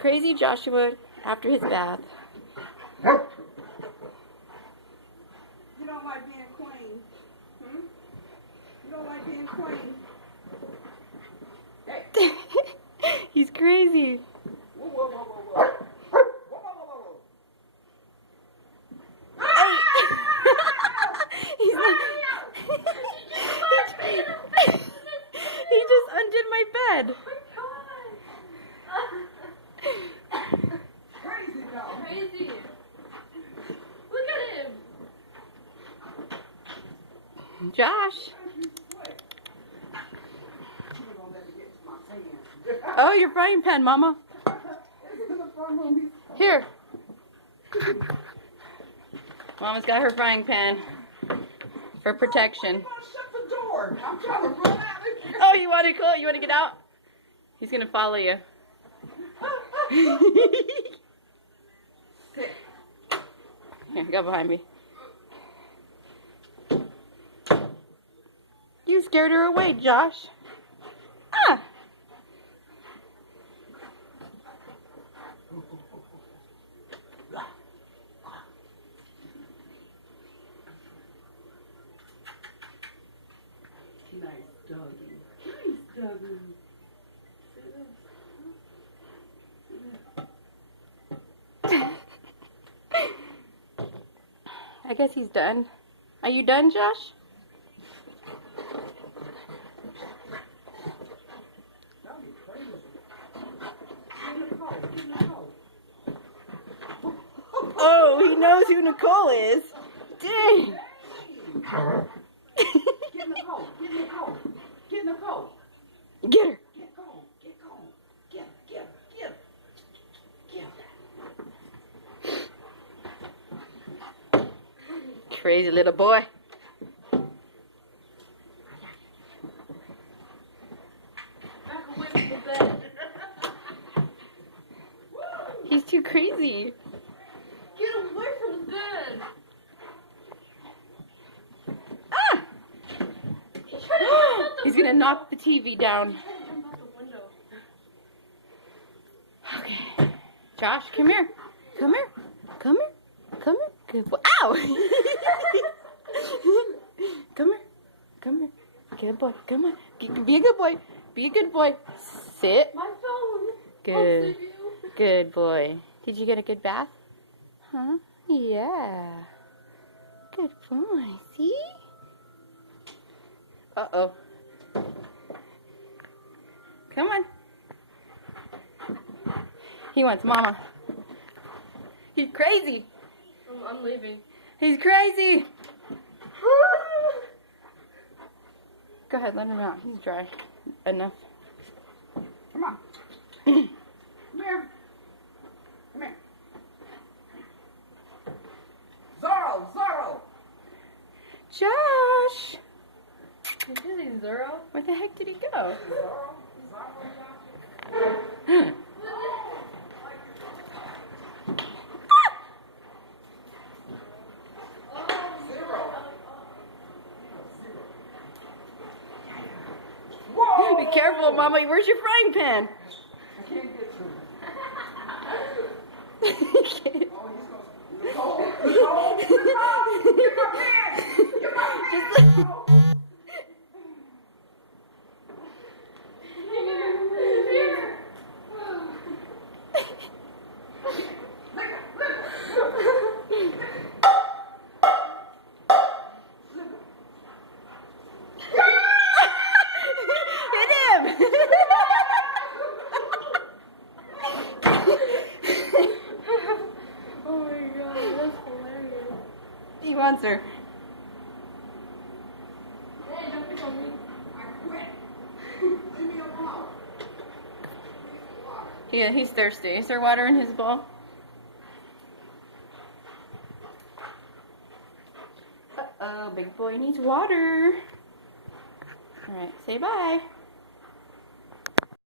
Crazy Joshua after his bath. You don't like being queen. You don't like being queen. Hey. He's crazy. Whoa, whoa, whoa, whoa, whoa. Whoa, whoa, whoa, whoa, whoa. He's not... He just undid my bed. Crazy dog. Crazy. Look at him. Josh. Oh, your frying pan, Mama. Here. Mama's got her frying pan for protection. Shut the door. I'm trying to run out of here. Oh, you want to go? You want to get out? He's gonna follow you. Here, go behind me. You scared her away, Josh. Ah. Nice doggy. Nice doggy. I guess he's done. Are you done, Josh? Oh, he knows who Nicole is. Dang. Get Nicole. Get Nicole. Get Nicole. Get her. Get Cole. Get Cole. Get her. Get her. Get her. Get her. Crazy little boy. Back away from the bed. He's too crazy. Get away from the bed. Ah! He's trying to jump out the He's gonna knock the TV down. He's trying to jump out the window. Okay. Josh, come here. Come here. Come here. Come here. Good boy. Ow! Come here. Come here. Good boy. Come on. Be a good boy. Be a good boy. Sit. My phone. Good. I'll save you. Good boy. Did you get a good bath? Huh? Yeah. Good boy. See? Uh-oh. Come on. He wants Mama. He's crazy. I'm leaving. He's crazy. Go ahead, let him out. He's dry. Enough. Come on. Come here. Come here. Zorro. Zorro. Josh! Is he Zoro? Where the heck did he go? Zorro. Zorro. Whoa! Be careful, Mama. Where's your frying pan? I can't get to it. He can't. Oh, he's going to... Nicole! Nicole! Get my pan! Get my pan! Hit him! Oh my god, that's hilarious. He wants her. Hey, don't pick on me. I quit. Leave me alone. Yeah, he's thirsty. Is there water in his bowl? Uh-oh, big boy needs water. All right, say bye.